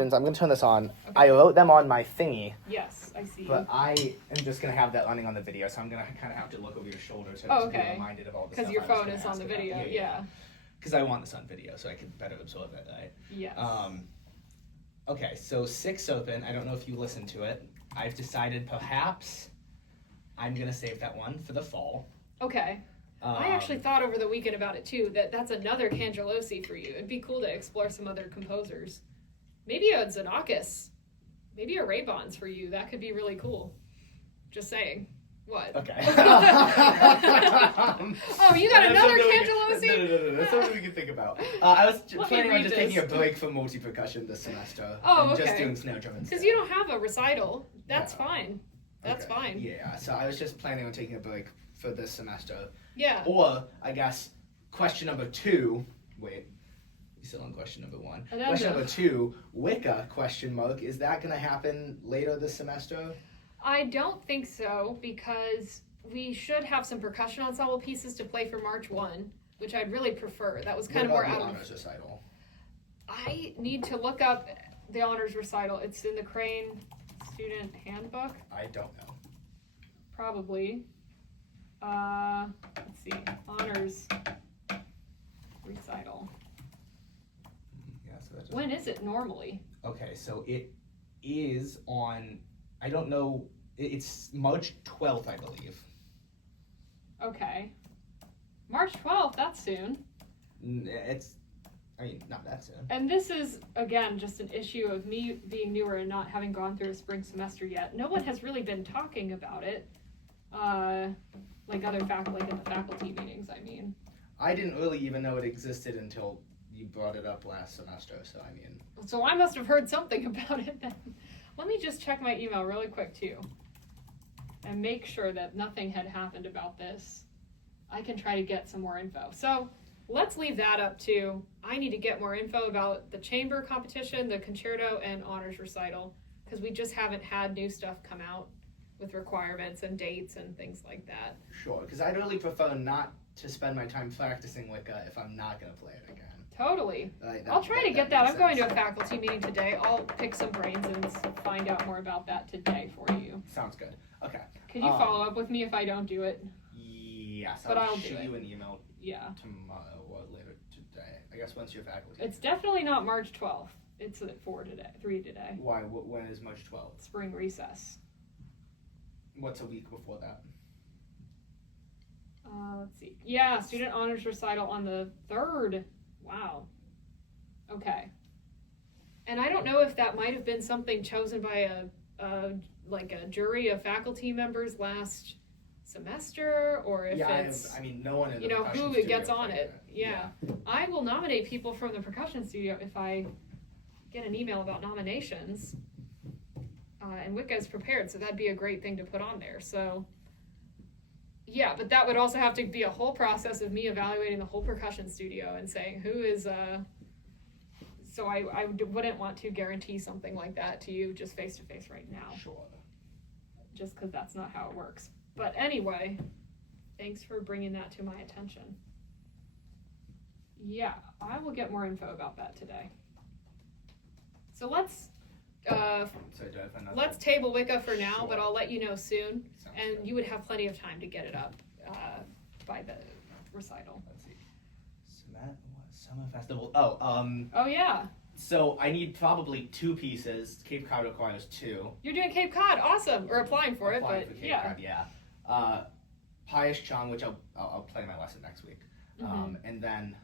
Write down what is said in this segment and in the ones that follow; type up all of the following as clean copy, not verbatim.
I'm going to turn this on. I wrote them on my thingy, Yes, I see. but I am just going to have that running on the video, so I'm going to kind of have to look over your shoulder to be reminded of all the stuff. Because your phone is on the video, yeah. Because I want this on video so I can better absorb it, right? Yes. Okay, so 6 open. I don't know if you listened to it. I've decided perhaps I'm going to save that one for the fall. Okay. I actually thought over the weekend about it too, that's another Cangelosi for you. It'd be cool to explore some other composers. Maybe a Xenakis. Maybe a Ray-Bans for you. That could be really cool. Just saying. What? Okay. Oh, you got another Cangelosi? No. That's something we can think about. I was planning on just this. taking a break from multi-percussion this semester. Oh, and okay. just doing snare drum instead. Because you don't have a recital. That's fine. That's Okay. fine. Yeah, so I was just planning on taking a break for this semester. Yeah. Or, I guess, question number 2. Wait. You still on question number 1. Question number 2, Wicca, question mark. Is that going to happen later this semester? I don't think so, because we should have some percussion ensemble pieces to play for March 1, which I'd really prefer. That was kind of more out of... honors recital? I need to look up the honors recital. It's in the Crane student handbook. I don't know. Probably. Let's see. Honors recital. Yeah, so that's When is it normally? Okay, so it is on, I don't know, it's March 12th, I believe. Okay. March 12th, that's soon. Not that soon. And this is, again, just an issue of me being newer and not having gone through a spring semester yet. No one has really been talking about it. Like in the faculty meetings, I mean. I didn't really even know it existed until you brought it up last semester, so I mean. So I must have heard something about it then. Let me just check my email really quick too. And make sure that nothing had happened about this. I can try to get some more info. So let's leave that up to, I need to get more info about the chamber competition, the concerto, and honors recital, because we just haven't had new stuff come out with requirements and dates and things like that. Sure, because I'd really prefer not to spend my time practicing Wicca if I'm not going to play it again. Totally. I'll try to get that. I'm going to a faculty meeting today. I'll pick some brains and find out more about that today for you. Sounds good. Okay. Could you follow up with me if I don't do it? Yes, But I'll shoot do you an email Yeah. tomorrow or later today. I guess once you're faculty. It's definitely not March 12th. It's at 3 today. Why? When is March 12th? Spring recess. What's a week before that? Let's see. Yeah, student honors recital on the 3rd. Wow. Okay. And I don't know if that might have been something chosen by a jury of faculty members last semester, or if it's no one in the who percussion it gets studio on it. Yeah. I will nominate people from the percussion studio if I get an email about nominations. And Wicca is prepared, so that'd be a great thing to put on there. So, yeah, but that would also have to be a whole process of me evaluating the whole percussion studio and saying who is. So I wouldn't want to guarantee something like that to you just face to face right now. Sure. Just because that's not how it works. But anyway, thanks for bringing that to my attention. Yeah, I will get more info about that today. So let's table Wicca for now, but I'll let you know soon. Sounds and good. you would have plenty of time to get it up by the recital. Let's see. Summer Festival. Oh, yeah. So I need probably 2 pieces. Cape Cod requires 2. You're doing Cape Cod, awesome. Or applying for it, but for Cape yeah. Cod, yeah. Pius Chung, which I'll play my lesson next week. Mm-hmm. And then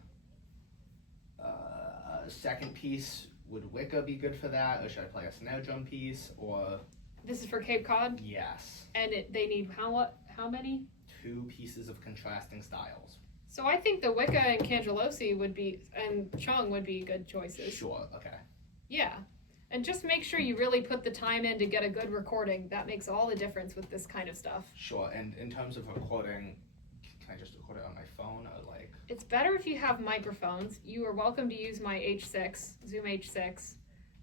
second piece, would Wicca be good for that, or should I play a snare drum piece, or? This is for Cape Cod? Yes. And they need how many? 2 pieces of contrasting styles. So I think the Wicca and Cangelosi and Chung would be good choices. Sure, okay. Yeah. And just make sure you really put the time in to get a good recording. That makes all the difference with this kind of stuff. Sure, and in terms of recording, can I just record it on my phone, or like? It's better if you have microphones. You are welcome to use my H6, Zoom H6.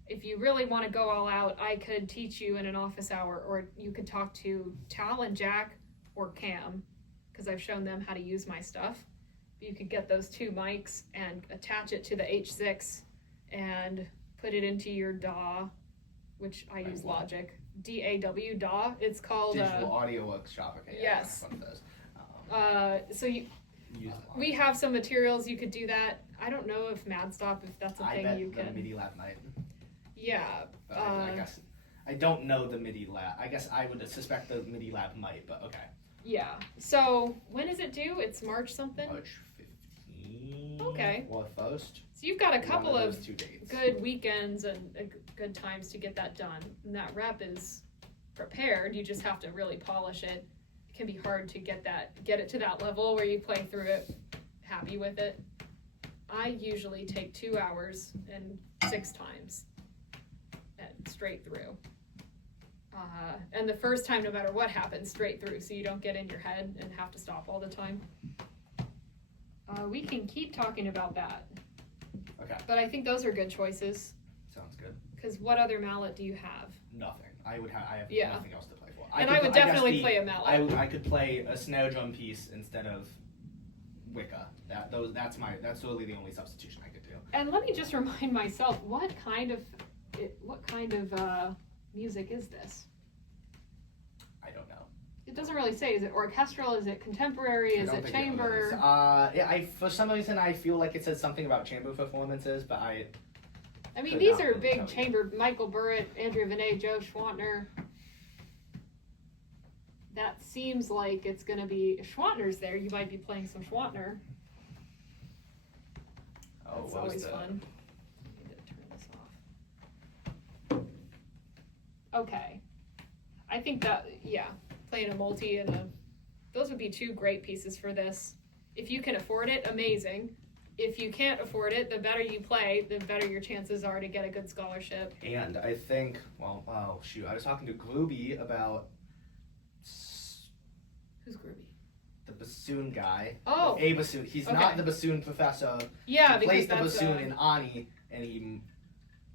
If you really want to go all out, I could teach you in an office hour, or you could talk to Tal and Jack or Cam, because I've shown them how to use my stuff. You could get those 2 mics and attach it to the H6 and put it into your DAW, which I use Logic. DAW, DAW. It's called Digital Audio Workshop. Okay, yeah, yes. One of those. So we have some materials you could do that. I don't know if MadStop, if that's a thing you can. The MIDI Lab might. Yeah. But I guess I don't know the MIDI Lab. I guess I would suspect the MIDI Lab might, but okay. Yeah. So when is it due? It's March something. March 15th. Okay. Or 1st. So you've got a couple of dates. good weekends and good times to get that done. And that rep is prepared. You just have to really polish it. It can be hard to get it to that level where you play through it happy with it. I usually take 2 hours and 6 times straight through. And the first time, no matter what happens, straight through, so you don't get in your head and have to stop all the time. We can keep talking about that. Okay. But I think those are good choices. Sounds good. Because what other mallet do you have? Nothing. I have nothing else to play for. I would definitely play a mallet. I could play a snare drum piece instead of Wicca. That's really the only substitution I could do. And let me just remind myself, what kind of music is this? I don't know. It doesn't really say. Is it orchestral? Is it contemporary? Is it chamber? For some reason I feel like it says something about chamber performances, but I mean, these are big chamber. Michael Burritt, Andrea Venet, Joe Schwantner. That seems like it's going to be, if Schwantner's there, you might be playing some Schwantner. Oh, that's always fun. I need to turn this off. Okay. I think that, playing a multi and those would be 2 great pieces for this. If you can afford it, amazing. If you can't afford it, the better you play, the better your chances are to get a good scholarship. And I think, I was talking to Glooby about... Who's Groovy? The bassoon guy. Oh. A bassoon. He's not the bassoon professor. Yeah, he plays the that's bassoon in Ani, and he,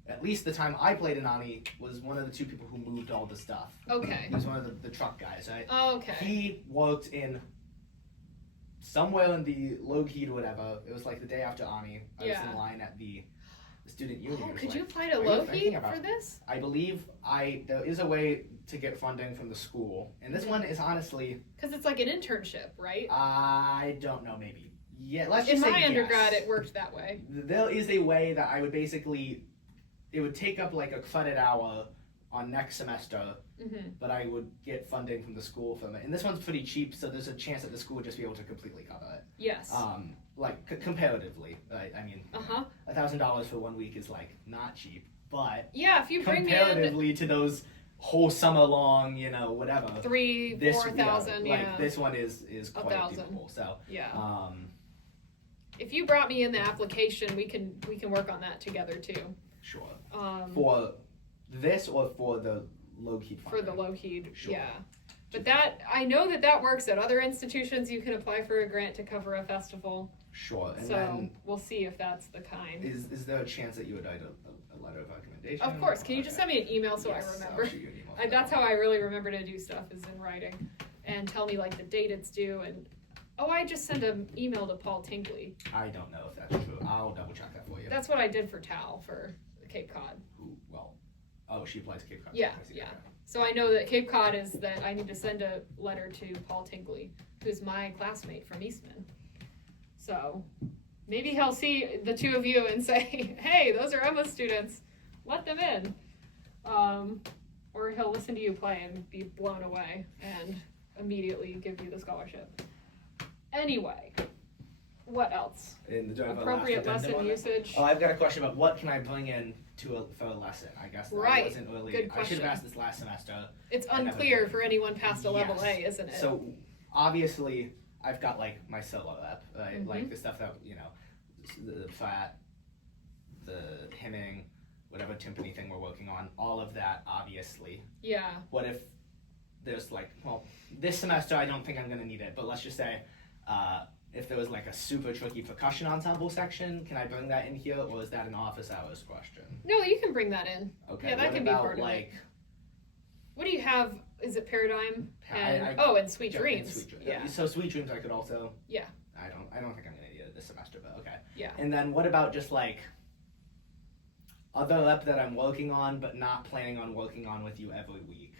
at least the time I played in Ani, was one of the 2 people who moved all the stuff. Okay. He was one of the truck guys, right? Oh, okay. He worked in somewhere in the low keyed or whatever. It was like the day after Ani. I was in line at the student union. Oh, could you apply to low key for this? I believe there is a way to get funding from the school, and this one is honestly because it's like an internship, right? I don't know, maybe. Yeah, let's just in say my undergrad, yes. It worked that way. There is a way that I would basically, it would take up like a credit hour on next semester, but I would get funding from the school from it. And this one's pretty cheap, so there's a chance that the school would just be able to completely cover it. Yes. Comparatively, right? I mean, $1,000 for 1 week is like not cheap, but yeah, if you bring comparatively to those whole summer long, whatever, 3,000-4,000, this one is quite 1,000. doable. So yeah. If you brought me in the application, we can work on that together too. Sure. For this or for the low key funding? For the low keyed, sure. Yeah. But that I know that works at other institutions. You can apply for a grant to cover a festival. Sure. And so then we'll see if that's the kind. Is there a chance that you would write a letter of recommendation? Of course. Can you just send me an email so yes, I remember? I'll shoot you an email That's how I really remember to do stuff is in writing, and tell me like the date it's due and. Oh, I just sent an email to Paul Tinkley. I don't know if that's true. I'll double check that for you. That's what I did for Tal for Cape Cod. She applies to Cape Cod. Yeah. So I know that Cape Cod is that I need to send a letter to Paul Tinkley, who's my classmate from Eastman. So maybe he'll see the 2 of you and say, hey, those are Emma students. Let them in. Or he'll listen to you play and be blown away and immediately give you the scholarship. Anyway, what else? Appropriate lesson usage. Oh, I've got a question about what can I bring in for a lesson, I guess. Right. I wasn't really, good question. I should have asked this last semester. It's unclear for anyone past a level A, isn't it? So, obviously, I've got, my solo rep, right? Like, the stuff that, the flat, the hemming, whatever timpani thing we're working on, all of that, obviously. Yeah. What if there's, this semester I don't think I'm going to need it, but let's just say, if there was a super tricky percussion ensemble section, can I bring that in here, or is that an office hours question? No, you can bring that in. Okay. Yeah, that can be part of it. What do you have? Is it Paradigm? And Sweet Dreams. Yeah. So Sweet Dreams I could also. Yeah. I don't think I'm gonna need it this semester, but okay. Yeah. And then what about just other rep that I'm working on, but not planning on working on with you every week?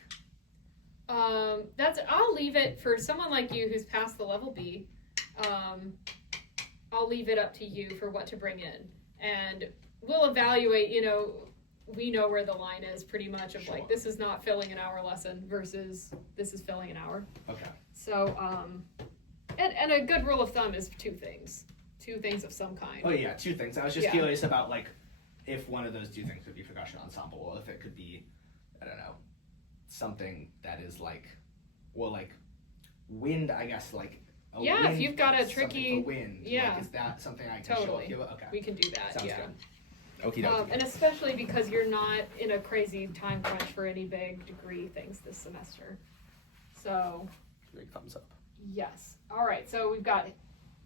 I'll leave it for someone like you who's past the level B. I'll leave it up to you for what to bring in, and we'll evaluate. We know where the line is pretty much of like, this is not filling an hour lesson versus this is filling an hour. Okay. So, and a good rule of thumb is two things of some kind. Oh yeah, 2 things. I was just curious about like if one of those 2 things would be percussion ensemble, or if it could be, I don't know, something that is like, well, like wind, I guess, like a yeah, wind, if you've got a something tricky, for wind, yeah, like, is that something I can totally. show up? Okay, We can do that. sounds yeah. good. Okie dokie. And especially because you're not in a crazy time crunch for any big degree things this semester. So, Big thumbs up. yes. All right, so we've got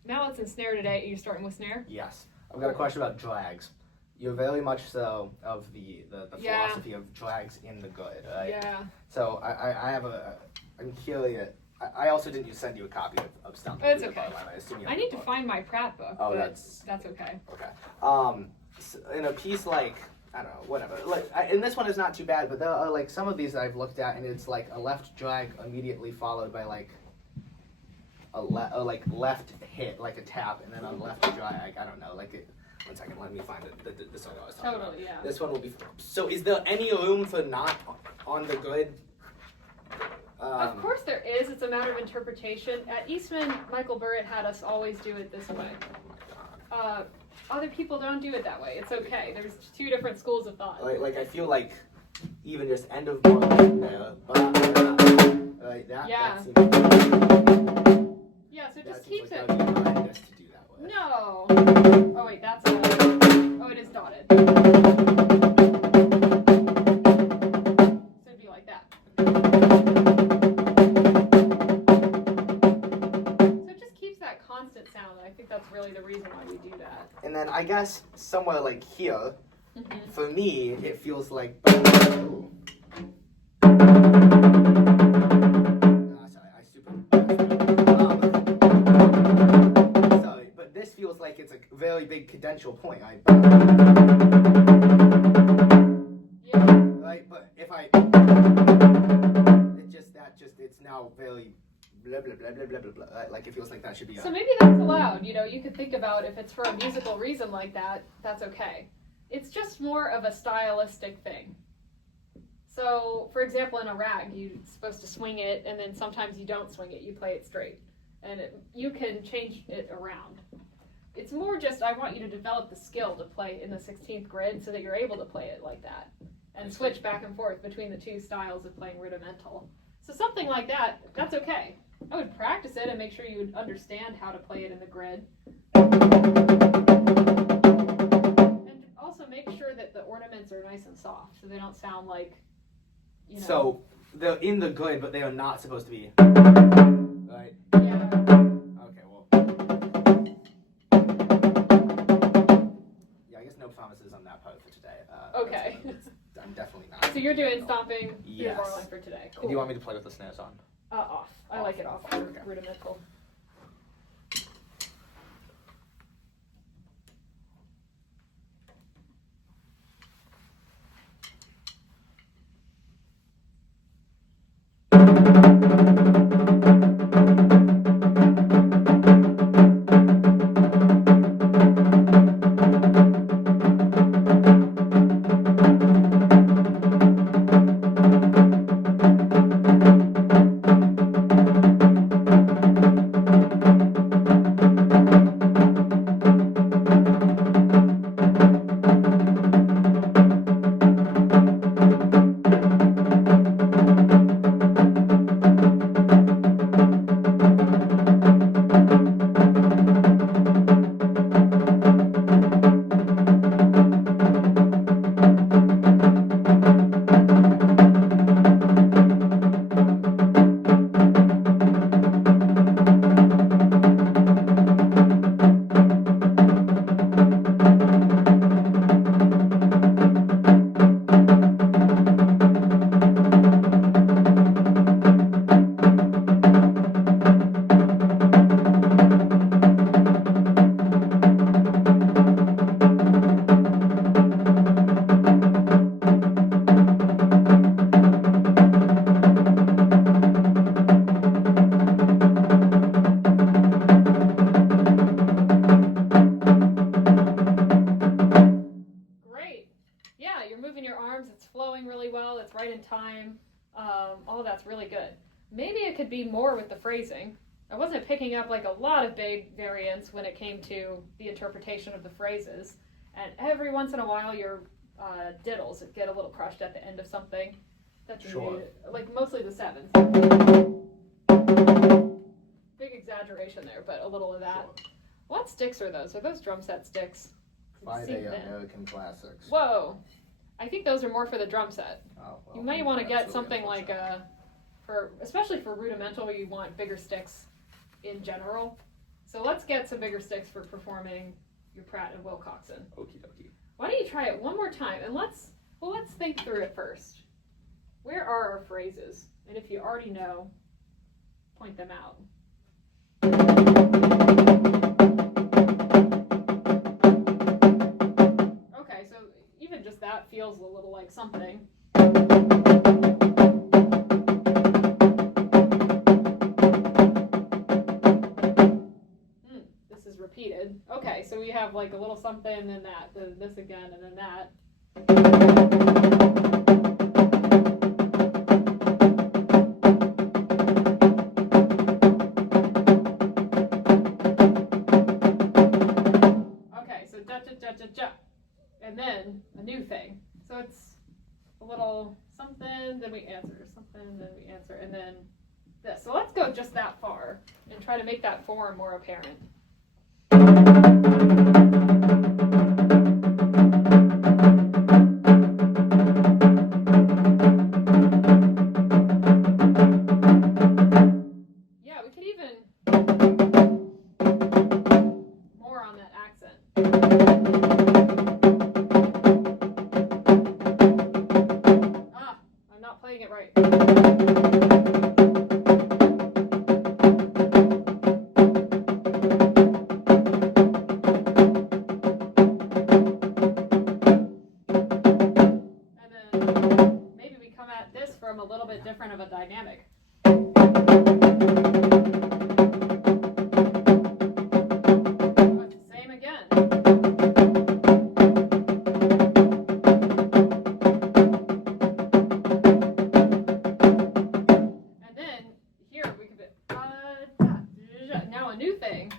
mallets and snare today. Are you starting with snare? Yes. I've got a question about drags. You're very much so of the philosophy of drags in the good, right? Yeah. So I'm curious. I also didn't send you a copy of Stumping. It's okay. I assume you I have need the to book. find my Pratt book, Oh, but that's okay. Okay. So in a piece like, I don't know, whatever. Like, and this one is not too bad, but there are like some of these I've looked at, and it's like a left drag immediately followed by like a left hit, like a tap, and then a left drag. I don't know, like it. 1 second, let me find the song I was talking about. Totally, yeah. This one will be. So, is there any room for not on the good? Of course there is. It's a matter of interpretation. At Eastman, Michael Burritt had us always do it this way. Other people don't do it that way. It's okay. There's 2 different schools of thought. Like I feel like even just end of bar there, like that. Yeah. That seems, Yeah, so it that just seems keeps like it. that would be horrendous to do that way. No. Oh wait, that's it is dotted. So it'd be like that. So it just keeps that constant sound, and I think that's really the reason why we do that. And then I guess somewhere like here, Mm-hmm. for me, it feels like. Sorry, but this feels like it's a very big cadential point. Yeah. Right, but if it's now very blah blah blah blah blah blah blah. Like it feels like that should be. So maybe that's allowed. You could think about if it's for a musical reason like that, that's okay. It's just more of a stylistic thing. So, for example, in a rag, you're supposed to swing it, and then sometimes you don't swing it. You play it straight. And you can change it around. It's more just, I want you to develop the skill to play in the 16th grid so that you're able to play it like that. And switch back and forth between the 2 styles of playing rudimental. So something like that, that's okay. I would practice it and make sure you would understand how to play it in the grid. And also make sure that the ornaments are nice and soft so they don't sound like, So they're in the good, but they are not supposed to be. Right? Yeah. Okay, well. Yeah, I guess no promises on that part for today. Okay. I'm definitely not. So you're doing stomping through the Yes. bar line for today. Cool. And do you want me to play with the snares on? Off. I like it off. Okay. Rudimental. arms, it's flowing really well, it's right in time. All that's really good. Maybe it could be more with the phrasing. I wasn't picking up like a lot of big variants when it came to the interpretation of the phrases. And every once in a while your diddles get a little crushed at the end of something. That's Sure. like mostly the sevens. Big exaggeration there, but a little of that. Sure. What sticks are those? Are those drum set sticks? 5A American Classics. Whoa. I think those are more for the drum set. Oh, well, You may want to get absolutely something like unfortunate. especially for rudimental, you want bigger sticks in general. So let's get some bigger sticks for performing your Pratt and Wilcoxon. Okie dokie. Why don't you try it one more time and let's think through it first. Where are our phrases? And if you already know, point them out. Okay, so even just that feels a little like something. This is repeated. Okay, so we have like a little something and then that, then this again, and then that. Okay, so da da da da da. And then a new thing. So it's a little something, then we answer, something, then we answer, and then this. So let's go just that far and try to make that form more apparent. Yeah, we could even more on that accent. I'm not playing it right. And then maybe we come at this from a little bit different of a dynamic. It's the same again. And then here we could be now a new thing.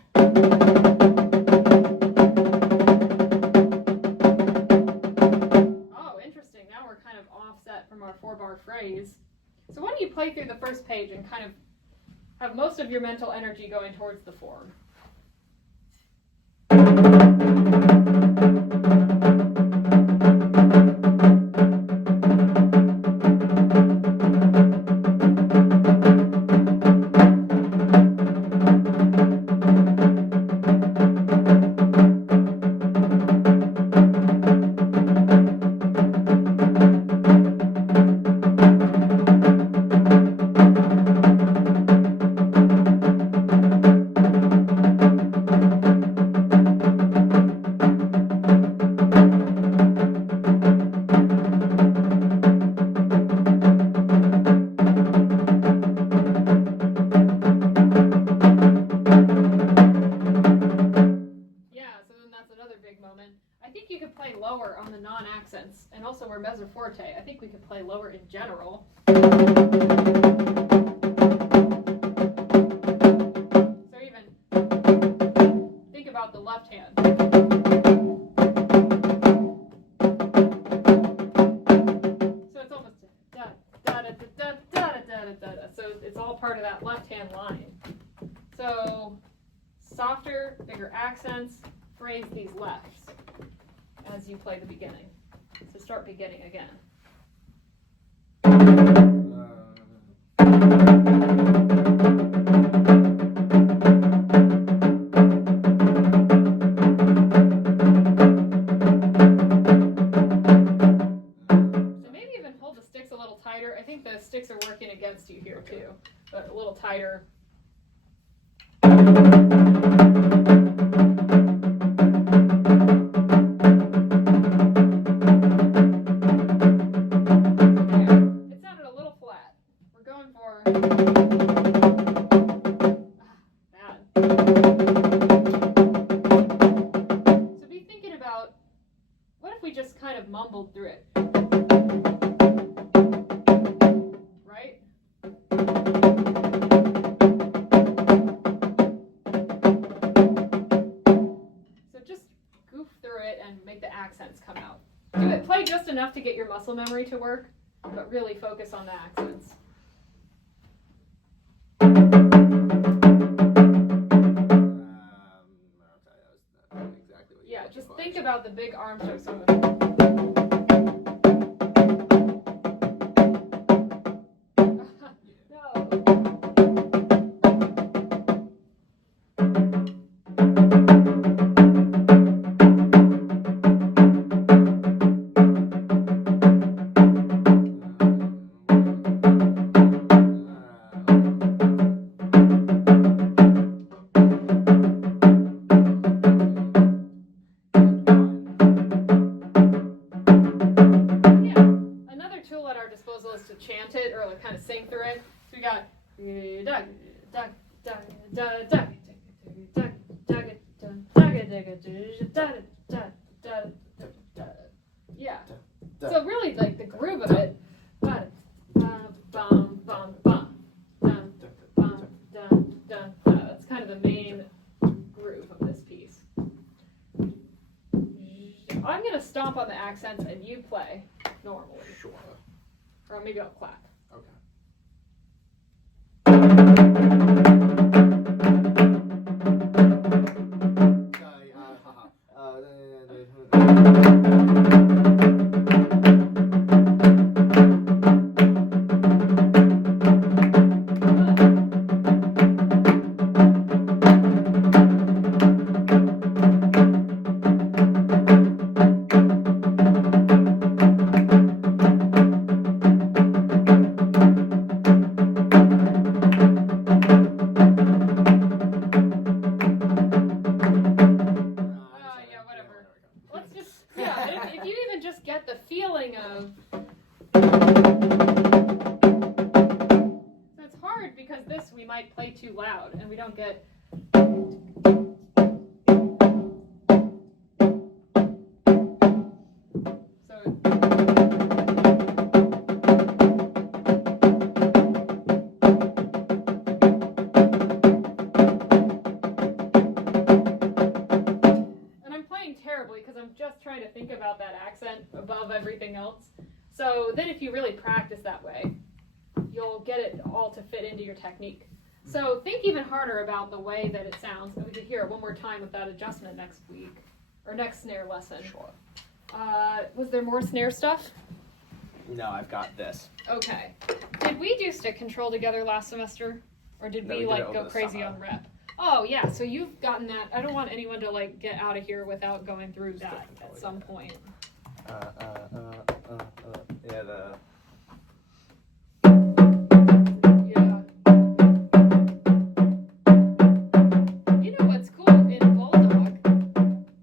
Oh, interesting. Now we're kind of offset from our 4-bar phrase. So why don't you play through the first page and kind of have most of your mental energy going towards the form. I think you could play lower on the non-accents, and also we're mezzo forte. I think we could play lower in general. So even think about the left hand. So it's almost da da da da da da da da da. So it's all part of that left hand line. So softer, bigger accents, phrase these lefts as you play the beginning. So start beginning again. So maybe even hold the sticks a little tighter. I think the sticks are working against you here too, but a little tighter. So be thinking about, what if we just kind of mumbled through it? to work, but really focus on the accents. Exactly what Yeah, you're just looking think for. about the big arm strokes. So another tool at our disposal is to chant it or like kind of sing through it. So we got yeah. So really like the groove of it. That's kind of the main groove of this piece. I'm gonna stomp on the accents and you play normally. Sure. Or maybe I'll clap. Okay. Yeah, whatever. Let's just, yeah, if you even just get the feeling of. So it's hard because this we might play too loud and we don't get. So. Terribly because I'm just trying to think about that accent above everything else. So then if you really practice that way, you'll get it all to fit into your technique. So think even harder about the way that it sounds. And we could hear it one more time with that adjustment next week or next snare lesson. Sure. Was there more snare stuff? No, I've got this. Okay. Did we do stick control together last semester? Or did No, we we did it like over go the crazy summer. on rep? Oh yeah, so you've gotten that. I don't want anyone to like get out of here without going through that at some point. Yeah, the. Yeah. You know what's cool? In Bulldog,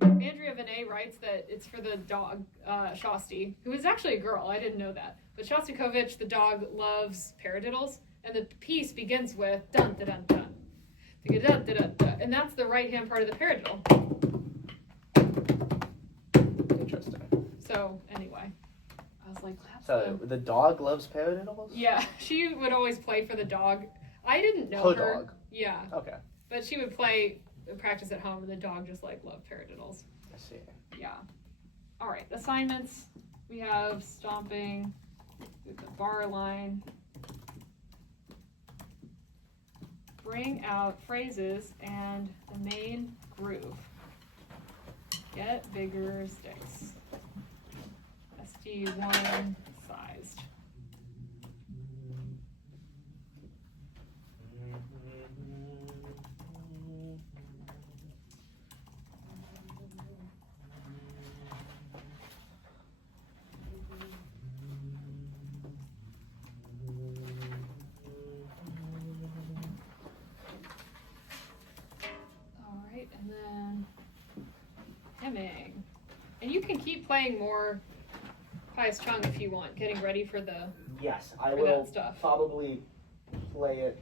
Andrea Vinay writes that it's for the dog, Shasti, who is actually a girl. I didn't know that. But Shostakovich, the dog, loves paradiddles, and the piece begins with dun dun dun dun. Dun, dun, dun, dun, and that's the right-hand part of the paradiddle. Interesting. So, anyway. I was like, So, the dog loves paradiddles? Yeah, she would always play for the dog. I didn't know Her her. dog? Yeah. Okay. But she would play, practice at home, and the dog just like loved paradiddles. I see. Yeah. All right, assignments. We have stomping, with the bar line. Bring out phrases and the main groove. Get bigger sticks. SD1 sized. All right, and then hemming. And you can keep playing more Pious Chung if you want, getting ready for the. Yes, I For will that stuff. probably play it.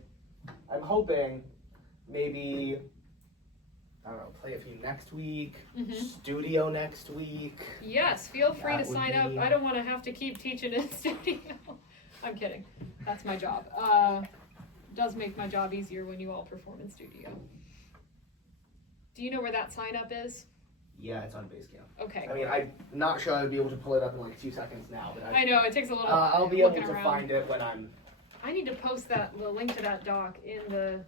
I'm hoping maybe, I don't know, play it for you next week, studio next week. Yes, feel free That to would sign up. be- I don't want to have to keep teaching in studio. I'm kidding. That's my job. Does make my job easier when you all perform in studio. Do you know where that sign up is? Yeah, it's on Basecamp. Okay. I mean, I'm not sure I'd be able to pull it up in like 2 seconds now, but I know, it takes a little I'll be able looking to around. find it when I'm. I need to post the link to that doc in the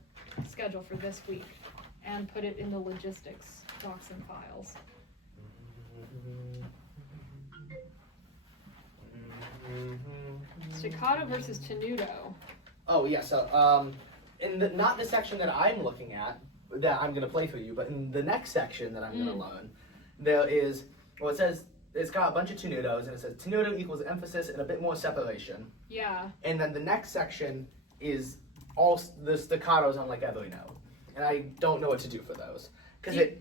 schedule for this week and put it in the logistics docs and files. Staccato versus tenuto. Oh yeah, so in the not the section that I'm looking at that I'm gonna play for you, but in the next section that I'm gonna learn, there is it says it's got a bunch of tenutos and it says tenuto equals emphasis and a bit more separation. Yeah. And then the next section is all the staccatos on like every note, and I don't know what to do for those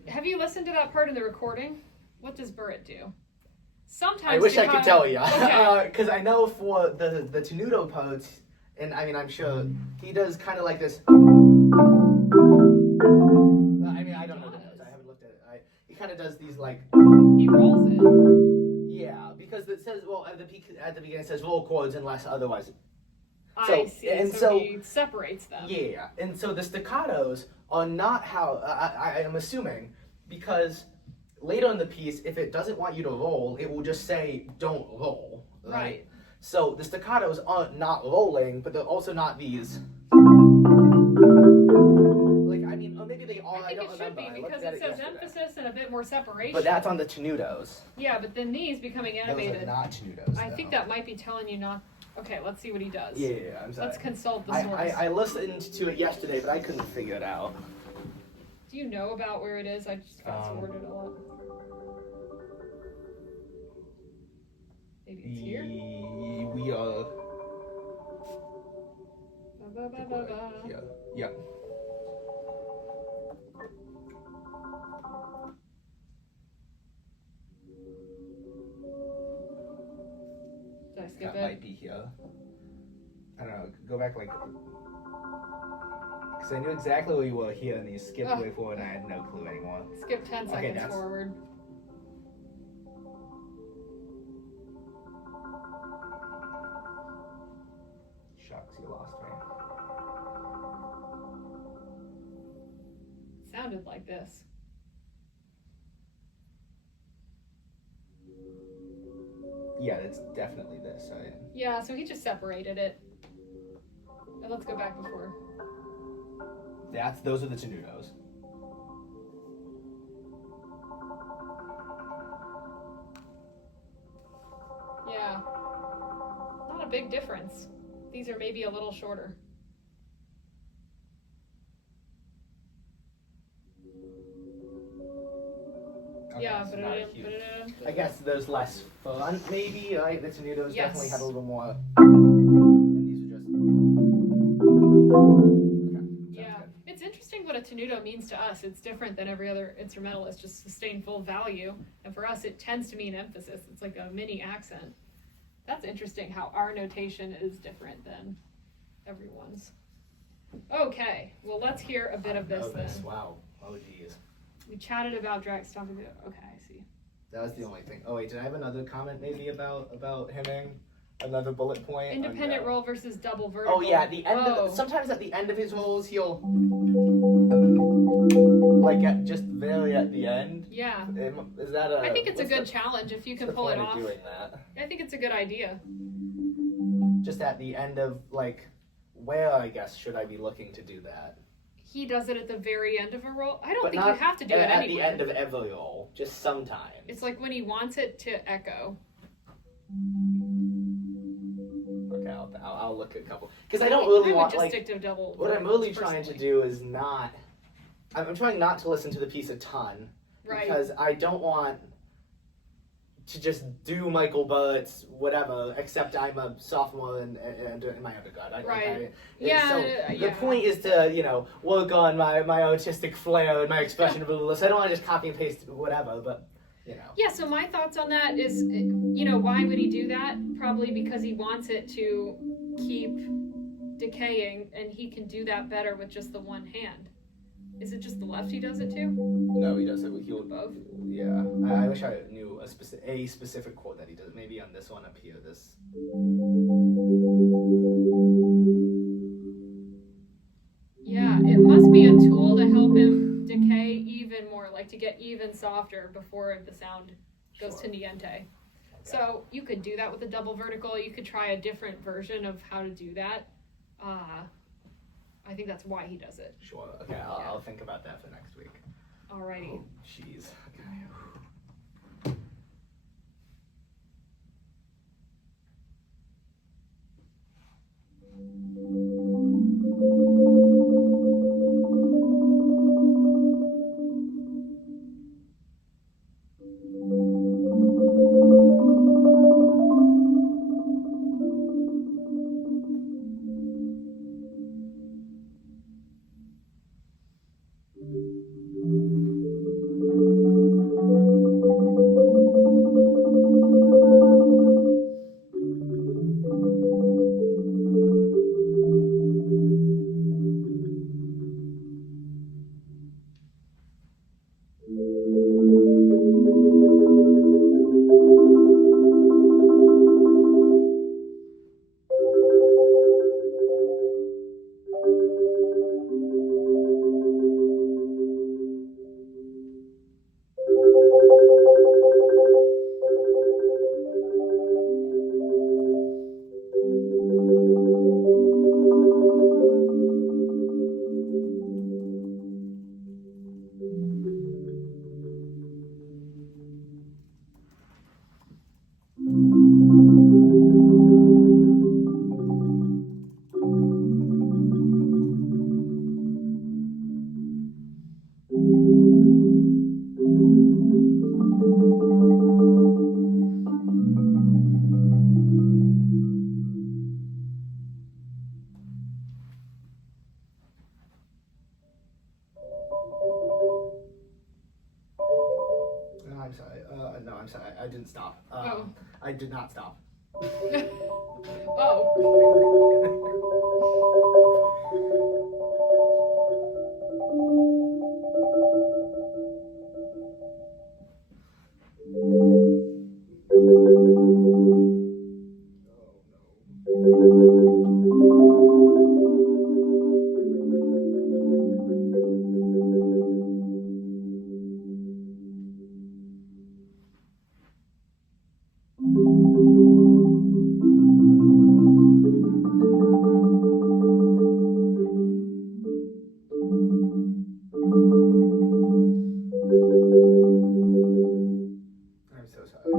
have you listened to that part of the recording? What does Burritt do? Sometimes I wish I could tell you, Okay. because I know for the tenuto parts, and I mean I'm sure he does kind of like this. I mean I don't know the notes. I haven't looked at it. He kind of does these like. He rolls it. Yeah, because it says at the beginning it says roll chords unless otherwise. I see. And so he separates them. Yeah, and so the staccatos are not how I am assuming, because later in the piece, if it doesn't want you to roll, it will just say don't roll. Right. So the staccatos aren't not rolling, but they're also not these. Like I mean, or maybe they are. I think don't it should remember. be because it says emphasis and a bit more separation. But that's on the tenutos. Yeah, but then these becoming Those animated. are not tenutos. I think that might be telling you not. Okay, let's see what he does. Yeah, I'm sorry. Let's consult the source. I listened to it yesterday, but I couldn't figure it out. Do you know about where it is? I just fast forwarded a lot. Maybe it's here? We are. Ba, ba, ba, ba. Yeah. Did I skip That it? might be here. I don't know. Go back like. Because I knew exactly where you were here, and you skipped way forward, and I had no clue anymore. Skip 10 seconds that's- forward. Shucks, you lost me. Sounded like this. Yeah, it's definitely this. Yeah, so he just separated it. And let's go back before. Those are the tenutos. Yeah. Not a big difference. These are maybe a little shorter. Okay, Yeah, so but not a it, huge- but I guess there's less fun, maybe. Right? The tenutos Yes. definitely had a little more. And these are just. Okay. yeah. Sounds It's interesting what a tenuto means to us. It's different than every other instrumentalist, just sustained full value. And for us, it tends to mean emphasis. It's like a mini accent. That's interesting how our notation is different than everyone's. Okay, well, let's hear a bit of this then. Wow. Oh, geez. We chatted about drag stomping. Okay, I see. That was the only thing. Oh wait, did I have another comment maybe about hemming? Another bullet point. Independent roll versus double vertical. Oh yeah, at the end. Oh. Sometimes at the end of his rolls, he'll like just very at the end. Yeah. Is that a? I think it's a what's good the- challenge if you what's can the pull it point of off. doing that? I think it's a good idea. Just at the end of like, where I guess should I be looking to do that? He does it at the very end of a roll. I don't But think you not have to do it at anywhere. the end of every roll, just sometimes. It's like when he wants it to echo. Okay, I'll look at a couple because I don't I really would want just like. stick to double. What I'm verticals really trying to personally. do is not. I'm trying not to listen to the piece a ton Right. because I don't want to just do Michael Burritt's whatever. Except I'm a sophomore and in my undergrad. Right. So Yeah, the yeah. point is to work on my artistic flair and my expression ability. So I don't want to just copy and paste whatever, but. Yeah, so my thoughts on that is, why would he do that? Probably because he wants it to keep decaying, and he can do that better with just the one hand. Is it just the left he does it to? No, he does it. He'll Both? Yeah, I wish I knew a specific chord that he does. Maybe on this one up here. This. Yeah, it must be a tool to help him decay even more, like to get even softer before the sound goes to niente. Okay. So you could do that with a double vertical. You could try a different version of how to do that. I think that's why he does it. Sure. Okay, I'll think about that for next week. Alrighty. Oh, jeez. Okay. I'm sorry. No, I'm sorry. I didn't stop. I did not stop. I'm so sorry.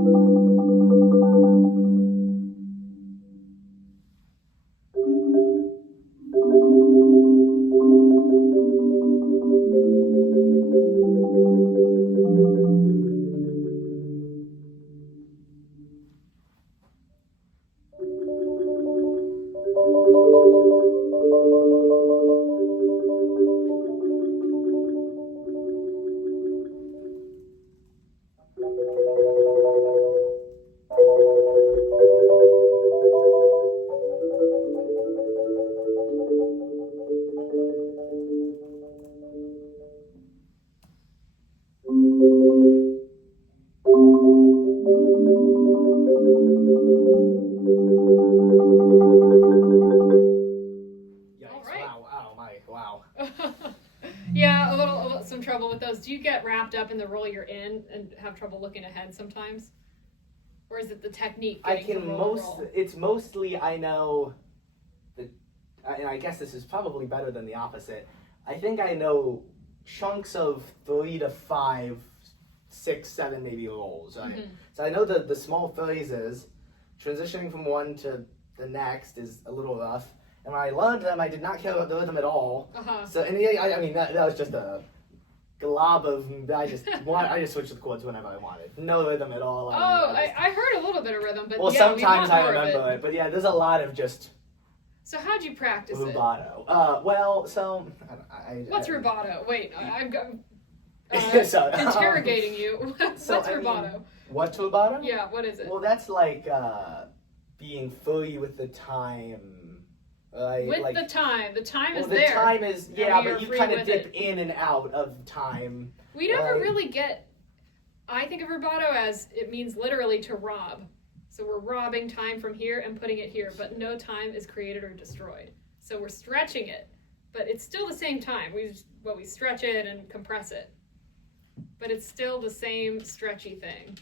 Wow. Yeah, a little some trouble with those. Do you get wrapped up in the role you're in and have trouble looking ahead sometimes? Or is it the technique? It's mostly, I know, and I guess this is probably better than the opposite. I think I know chunks of 3 to 5, 6, 7 maybe rolls. Right? Mm-hmm. So I know the small phrases. Transitioning from one to the next is a little rough. And when I learned them, I did not care about the rhythm at all. Uh-huh. So, and I mean, that was just a glob of, I just switched the chords whenever I wanted. No rhythm at all. I heard a little bit of rhythm, but well, yeah, sometimes I remember it. But yeah, there's a lot of just... So how'd you practice rubato? What's rubato? Wait, I've got... Sorry. interrogating you. What's rubato? What's rubato? Yeah, what is it? Well, that's like being fully with the time. With the time is the there. The time is, yeah, but you kind of dip in and out of time. We never really get... I think of rubato as it means literally to rob. So we're robbing time from here and putting it here, but no time is created or destroyed. So we're stretching it, but it's still the same time. We stretch it and compress it. but it's still the same stretchy thing.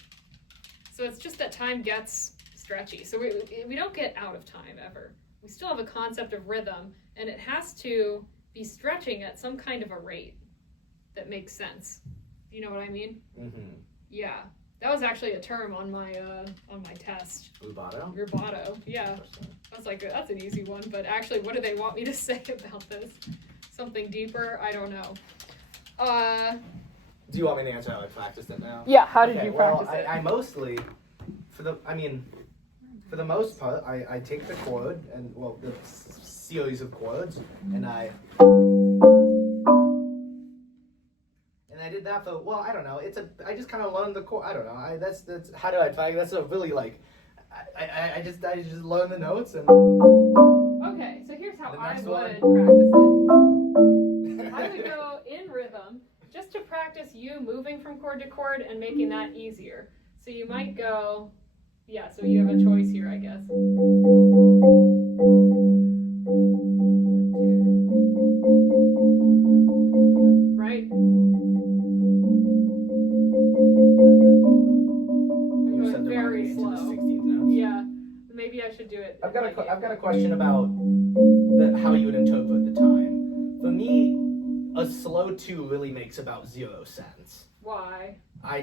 So it's just that time gets stretchy. So we don't get out of time ever. We still have a concept of rhythm, and it has to be stretching at some kind of a rate that makes sense. You know what I mean? Mm-hmm. Yeah. That was actually a term on my test. Rubato? Rubato, yeah. I was like, that's an easy one, but actually, what do they want me to say about this? Something deeper? I don't know. Do you want me to answer how I practiced it now? Yeah, how did Okay, you practice well, it? I mostly, for the most part, I take the chord, and, well, the series of chords, and I did that for, well, I don't know, I just kind of learned the chord, I don't know, that's, how do I practice, that's a really, like, I just learn the notes, and... Okay, so here's how The I next would one. practice it. I would go in rhythm just to practice you moving from chord to chord and making that easier. So you might go, yeah, so you have a choice here, I guess. Right? I'm You going said very into the slow. 16th notes? Yeah, maybe I should do it. I've got a question about how you would interpret the time. For me, a slow 2 really makes about 0 sense. Why? I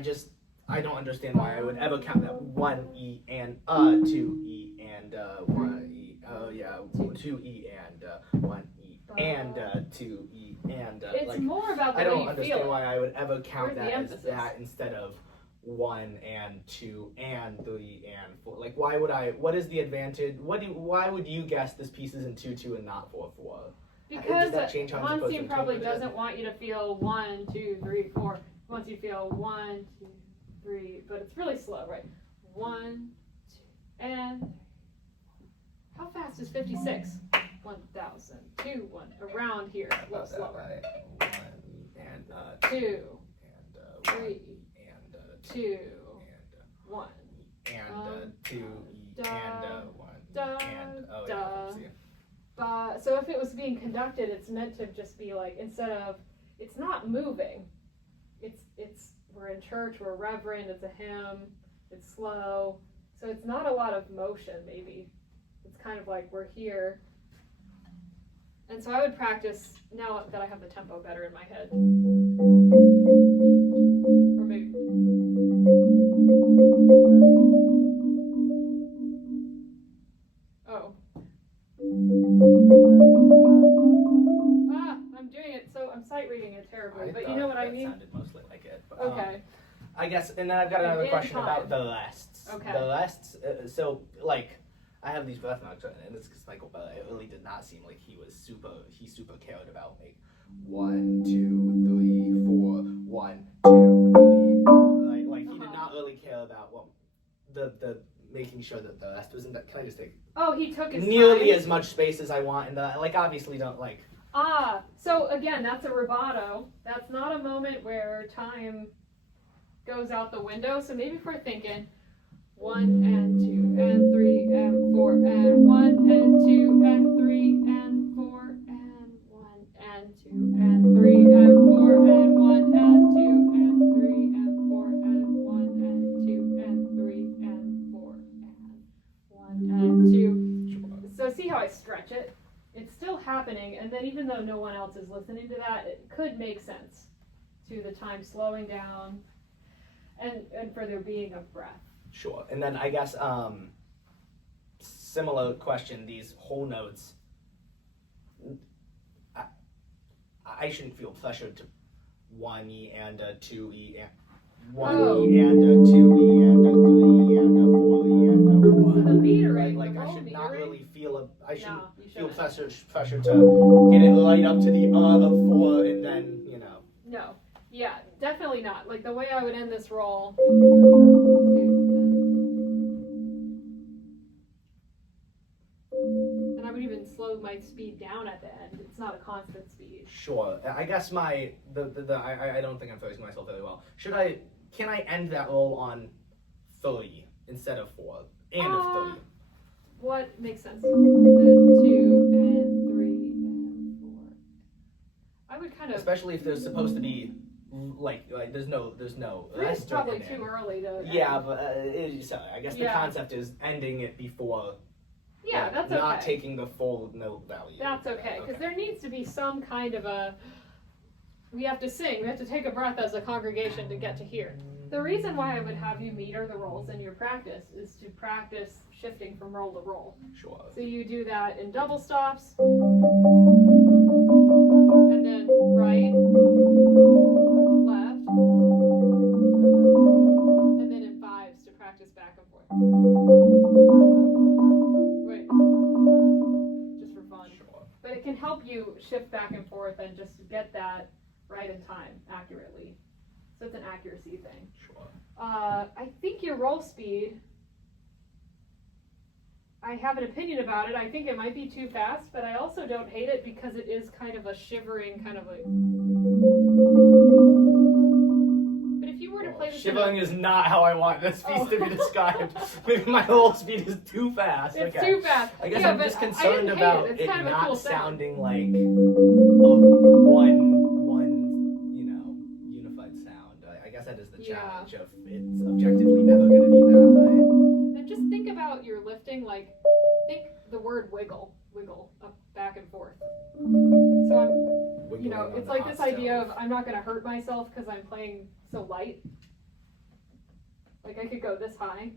don't understand why I would ever count that 1 E and 2 E and 1 E. Oh yeah, 2 E and 1 E and 2 E and It's like, more about the I way don't you understand feel. why I would ever count Where's the that as emphasis? that instead of 1 and 2 and 3 and 4. Like, why would I? What is the advantage? Why would you guess this piece is in 2/2 and not 4/4? Because Does that change how I'm supposed to Hansi probably interpret it? doesn't want you to feel 1, 2, 3, 4. He wants you to feel 1, 2, 3, but it's really slow, right? 1, 2, and how fast is 56? 1,000, 2, 1, around here, a little slower. 1 and 2, and 3, and 2, 1. and 2 E da, and 1 da, and oh da. yeah. See. So if it was being conducted, it's meant to just be like, instead of, it's not moving. It's we're in church, we're reverent, it's a hymn, it's slow. So it's not a lot of motion, maybe. It's kind of like we're here. And so I would practice, now that I have the tempo better in my head. Or maybe. Oh. I'm doing it, so I'm sight reading it terribly, but you know what I mean? Sounded mostly like it. But, Okay. I guess, and then I've got another In question time. about the rests. Okay. The rests, so, like, I have these breath marks written, and it's because Michael Bell, it really did not seem like he super cared about, like, 1, 2, 3, 4, 1, 2, 3, 4. Like he did not really care about, well, the making sure that the rest was in that. Can I just take Oh, he took his nearly time. as much space as I want, and like, obviously don't, like, So again, that's a rubato. That's not a moment where time goes out the window. So maybe if we're thinking 1 and 2 and 3 and 4 and 1 and 2 and 3 and 4 and 1 and 2 and 3 and 4 and 1 and 2 and 3 and 4 and 1 and 2 and 3 and 4 and 1 and 2. So see how I stretch it? It's still happening, and then even though no one else is listening to that, it could make sense to the time slowing down and for there being a breath. Sure. And then I guess similar question, these whole notes, I shouldn't feel pressured to 1 E and 2 E and 1 E and 2 E and 3 and 4 E and 1. So the metering, like the I whole should not metering? really feel I shouldn't No, you feel shouldn't. pressure to get it right up to the of 4 and then, you know. No. Yeah, definitely not. Like the way I would end this roll. And I would even slow my speed down at the end. It's not a constant speed. Sure. I guess I don't think I'm focusing myself very well. Can I end that roll on 30 instead of 4? And of 30. What makes sense? 2 and 3 and 4. I would kind of. Especially if there's supposed to be like there's no Three's rest or probably ending. too early to. Yeah, but so I guess the Yeah. concept is ending it before. Yeah, like, that's not okay. taking the full note value. That's okay, because there needs to be some kind of a. We have to sing. We have to take a breath as a congregation to get to here. The reason why I would have you meter the rolls in your practice is to practice shifting from roll to roll. Sure. So you do that in double stops, and then right, left, and then in fives to practice back and forth. Wait, just for fun. Sure. But it can help you shift back and forth and just get that right in time accurately. So it's an accuracy thing. Sure. I think your roll speed, I have an opinion about it. I think it might be too fast, but I also don't hate it because it is kind of a shivering kind of like. But if you were to play this, Shivering is not how I want this piece to be described. Maybe my whole speed is too fast. it's Okay. too fast. I guess Yeah, I'm but just I concerned didn't hate about It's it kind of a not cool sound. sounding like one unified sound. I guess that is the challenge of it's objectively never going to be that high. And just think about your lifting, like think the word wiggle up back and forth. So I'm, Wiggling on it's the like hot this idea stove. of I'm not going to hurt myself because I'm playing so light. Like I could go this high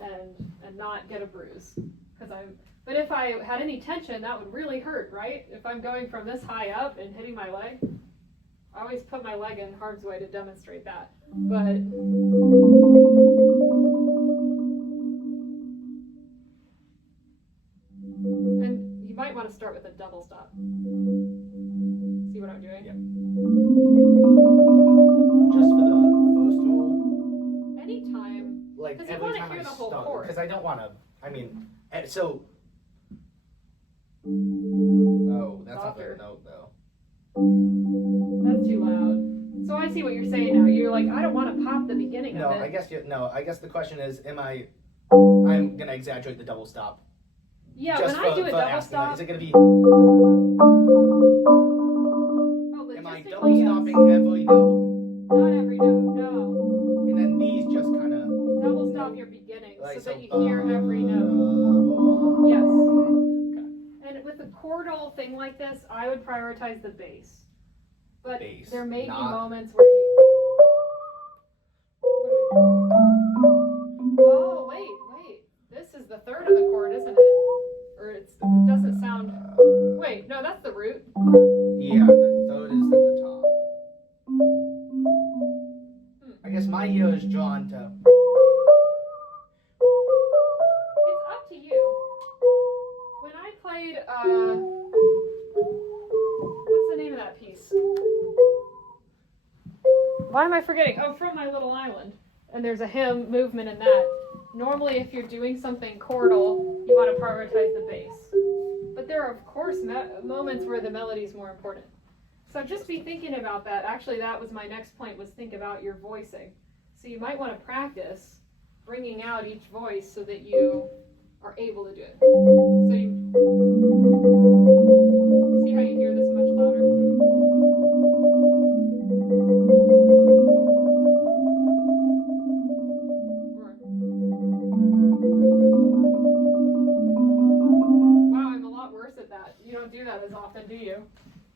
and not get a bruise because I'm. But if I had any tension, that would really hurt, right? If I'm going from this high up and hitting my leg, I always put my leg in harm's way to demonstrate that. But and you might want to start with a double stop. See what I'm doing? Yeah. Just for the first roll, Anytime. like 'Cause you every wanna time hear I the whole start, chorus. because I don't want to. I mean, so. Oh, that's not Softer. the note though. That's too loud. So I see what you're saying now. You're like, I don't want to pop the beginning No, of it. I guess the question is, I'm gonna exaggerate the double stop. Yeah, Just when I do a for double asking, stop, is it gonna be? oh, Am I logistically, double yes. stopping every note, Not every note, no. and then these just kind of Double stop your beginning like so so? that you hear every note. Yes. And with a chordal thing like this, I would prioritize the bass. But Bass, there may be not- moments where you. Oh, wait. This is the third of the chord, isn't it? Or it doesn't sound. Wait, no, that's the root. Yeah, the third is in the top. I guess my ear is drawn to. It's up to you. When I played, what's the name of that piece? Why am I forgetting? Oh, From My Little Island. And there's a hymn movement in that. Normally, if you're doing something chordal, you want to prioritize the bass. But there are, of course, moments where the melody is more important. So just be thinking about that. Actually, that was my next point, was think about your voicing. So you might want to practice bringing out each voice so that you are able to do it. So you see how you hear this much louder? Wow, I'm a lot worse at that. You don't do that as often, do you?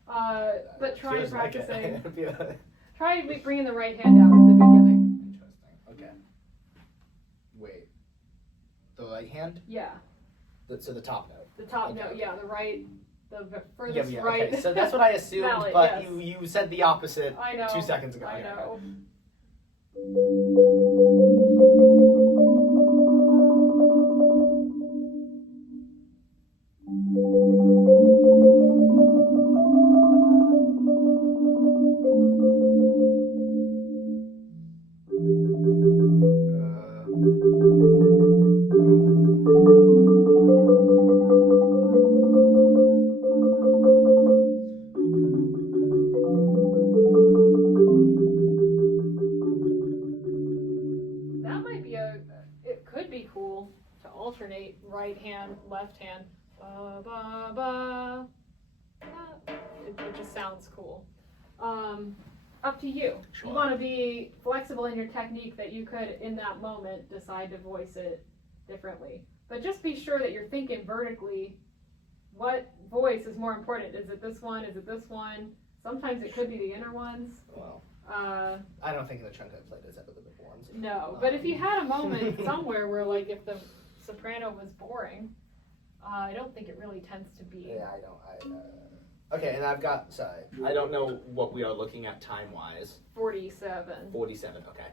But try Feels like it. practicing. Interesting. Try bringing the right hand out at the beginning. Okay. Wait. The right hand? Yeah, So the top note. the top Okay. note. Yeah, the right, the furthest Yeah, right. okay. So that's what I assumed, Mallet, but yes. you said the opposite I know. 2 seconds ago. I Yeah, know. That might be it could be cool to alternate right hand, left hand. Ba, ba, ba. It just sounds cool. up to you. Sure. You want to be flexible in your technique that you could, in that moment, decide to voice it differently. But just be sure that you're thinking vertically. What voice is more important? Is it this one? Is it this one? Sometimes it could be the inner ones. Well, I don't think in the chunk I played is ever the big ones. No, but if you had a moment somewhere where, like, if the soprano was boring, I don't think it really tends to be. Yeah, I don't. Okay, and I've got. Sorry, I don't know what we are looking at time-wise. 47. 47. Okay.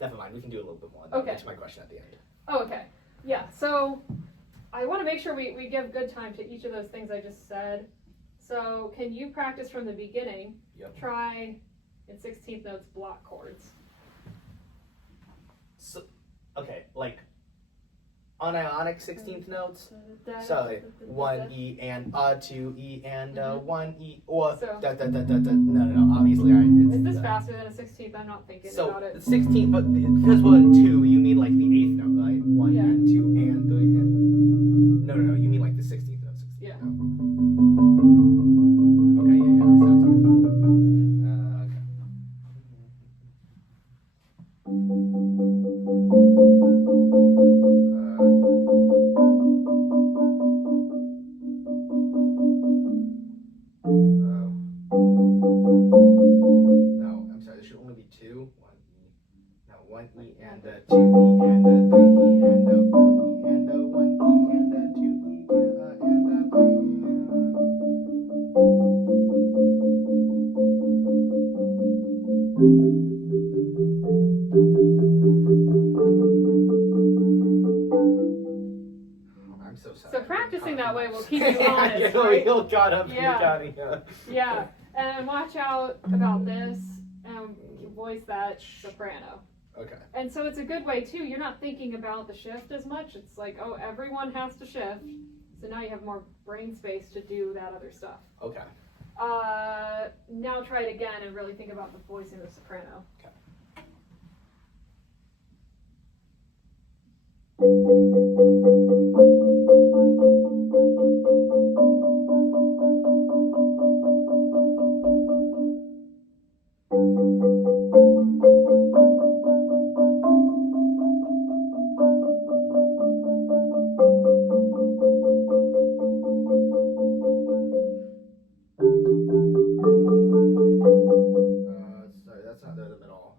Never mind. We can do a little bit more. Okay. That's my question at the end. Oh, okay. Yeah. So I want to make sure we give good time to each of those things I just said. So can you practice from the beginning? Yep. Try in 16th notes block chords. So, okay, like unionic 16th notes. So like 1 E and 2 E and 1 E or So- da da da da da. No. Obviously, Is this faster than a 16th? I'm not thinking about So it. 16, but because we're in 2, you mean like the 8th note, right? 1 Yeah. and 2 and 3 and. No. You mean like the 16th note. 16th Yeah. note. Okay, yeah, sounds good. Okay. No, I'm sorry. There should only be 2. 1 E. No, 1 E and 2 E and 3 E and 4 E and 1 E and 2 E and 3 E. I'm so sorry. So practicing that way will keep you honest, Yeah, right? you'll got up. Yeah. You got it. Yeah. And watch out about this and voice that soprano. Okay. And so it's a good way too. You're not thinking about the shift as much. It's like, oh, everyone has to shift. So now you have more brain space to do that other stuff. Okay. Now try it again and really think about the voicing of the soprano. Okay. Sorry, that's not the rhythm at all.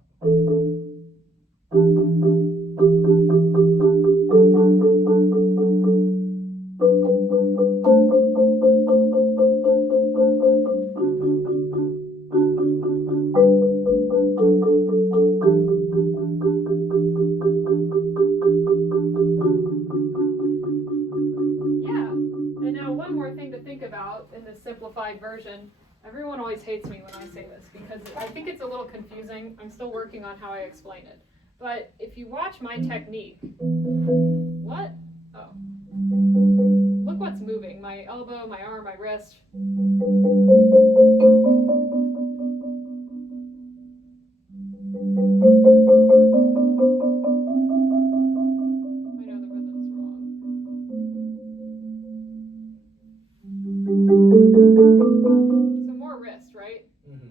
Yeah. And now one more thing to think about in this simplified version. Everyone always hates me when I say this because I think it's a little confusing. I'm still working on how I explain it. But if you watch my technique, what? Oh. Look what's moving. My elbow, my arm, my wrist. I know the rhythm's wrong. So more wrist, right? Mm-hmm.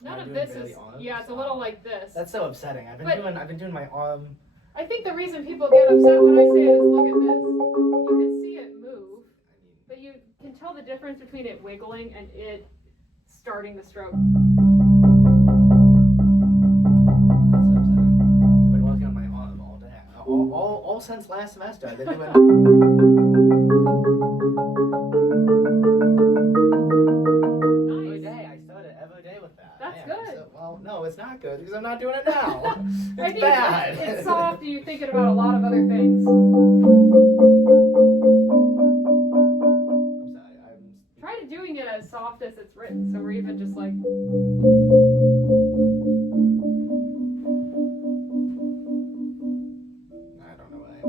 None Am I of doing this barely is, arms? yeah, it's a little like this. That's so upsetting. I've been doing my arm. I think the reason people get upset when I say it is look at this. You can see it move, but you can tell the difference between it wiggling and it starting the stroke. That's upsetting. I've been working on my arm all day. All since last semester. I've been doing. Every Nice. day. I started every day with that. That's Man, good. Well, no, it's not good because I'm not doing it now. I It's think bad. it's soft and you're thinking about a lot of other things. I'm sorry. Try to doing it as soft as it's written, so we're even just like. I don't know what I am.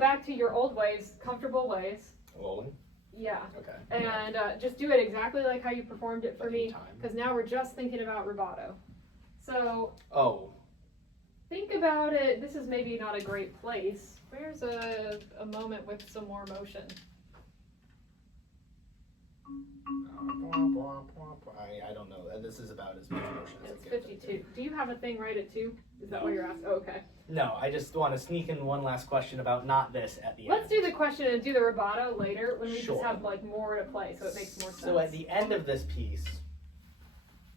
back to your old ways, comfortable ways. Rolling. Yeah. Okay. And just do it exactly like how you performed it for But in me, time. because now we're just thinking about rubato. So Oh. think about it. This is maybe not a great place. Where's a moment with some more motion? I don't know. This is about as much motion as It's it gets. 52. Do you have a thing right at 2? Is that what you're asking? Oh, okay. No, I just want to sneak in one last question about not this at the Let's end. do the question and do the rubato later when we Sure. just have like more to play, so it makes more sense. So at the end of this piece,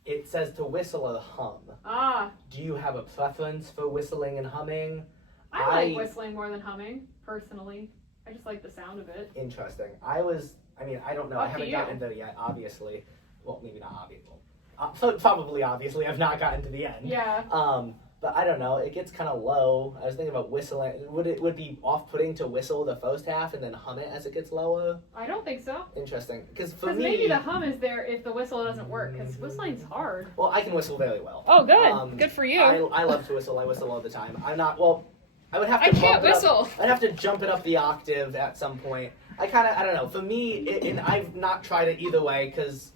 it says to whistle or hum. Ah, Do you have a preference for whistling and humming? I like whistling more than humming, personally. I just like the sound of it. Interesting. I don't know. I Up to haven't you. gotten to it yet, obviously. Well, maybe not obviously. So probably obviously, I've not gotten to the end. Yeah. But I don't know. It gets kind of low. I was thinking about whistling. Would it be off-putting to whistle the first half and then hum it as it gets lower? I don't think so. Interesting. Because for Because me, maybe the hum is there if the whistle doesn't work, because whistling's hard. well, I can whistle very well. Oh, good. Good for you. I love to whistle. I whistle all the time. I'm not. Well, I would have to. I can't bump it up- whistle. I'd have to jump it up the octave at some point. I don't know. For me, and I've not tried it either way because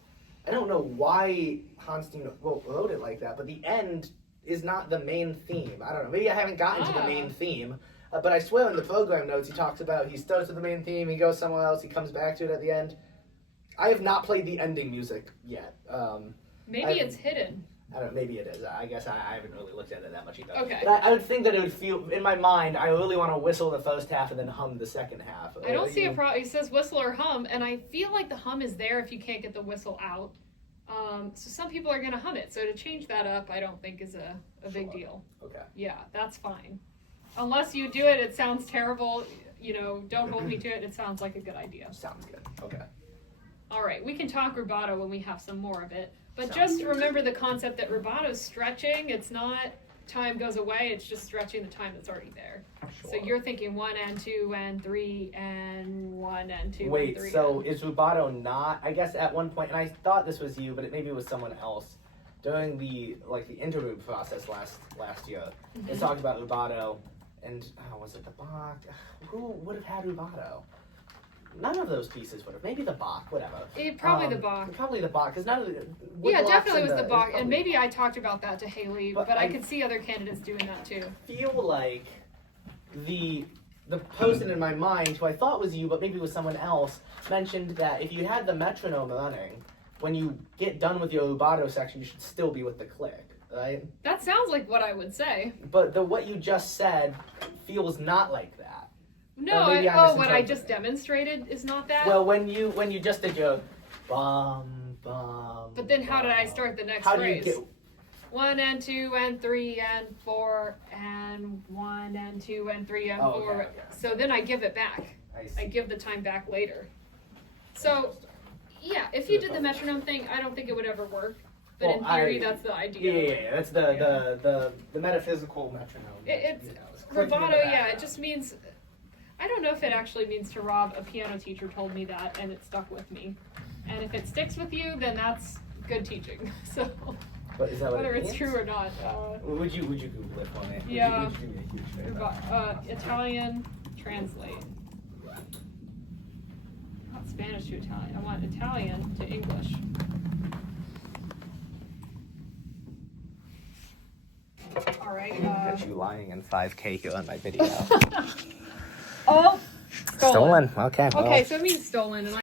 I don't know why Hans Zimmer wrote it like that. But the end is not the main theme. I don't know. Maybe I haven't gotten to the main theme. But I swear in the program notes he talks about he starts with the main theme, he goes somewhere else, he comes back to it at the end. I have not played the ending music yet. Maybe it's hidden. I don't know, maybe it is. I guess I haven't really looked at it that much either. Okay. But I would think that it would feel, in my mind, I really want to whistle the first half and then hum the second half. I don't see a problem. It says whistle or hum, and I feel like the hum is there if you can't get the whistle out. So some people are going to hum it. So to change that up, I don't think is a big deal. Okay. Yeah, that's fine. Unless you do it, it sounds terrible. Don't hold me to it. It sounds like a good idea. Sounds good. Okay. All right, we can talk rubato when we have some more of it. But Sounds just good. remember the concept that rubato is stretching. It's not time goes away. It's just stretching the time that's already there. Sure. So you're thinking 1 and 2 and 3 and 1 and 2 Wait, and 3. so is rubato not, I guess at one point, and I thought this was you, but maybe it was someone else, during the interview process last year, they talked about rubato, and, was it the Bach? Who would have had rubato? None of those pieces would have. Maybe the Bach, whatever. Probably the Bach. Probably the Bach, because none of the... Yeah, Woodblocks definitely and was the it's Bach. probably And maybe the I talked about that to Haley, But but I I- could see other candidates doing that too. feel like the person in my mind, who I thought was you, but maybe it was someone else, mentioned that if you had the metronome running, when you get done with your rubato section, you should still be with the click, right? That sounds like what I would say. But what you just said feels not like that. No, maybe I'm what I misinterpreting. just demonstrated is not that. Well, when you just did your bum bum. But then how did I bum, start the next how do you phrase? get? 1 and 2 and 3 and 4 and 1 and 2 and 3 and 4. Okay. So then I give it back. I I see. give the time back later. So yeah, if you did the metronome thing, I don't think it would ever work. But in Well, theory, that's the idea. Yeah. That's the metaphysical metronome. It's clicking in the rubato, yeah, it background. just means, I don't know if it actually means to rob. A piano teacher told me that, and it stuck with me. And if it sticks with you, then that's good teaching. So But is that what whether it it's means? true or not. Would you Google it for me? Yeah. Would you do me a huge favor? Italian translate. Not Spanish to Italian. I want Italian to English. All right. Got you lying in 5K here on my video. Oh, stolen. Okay. Okay, so it means stolen, and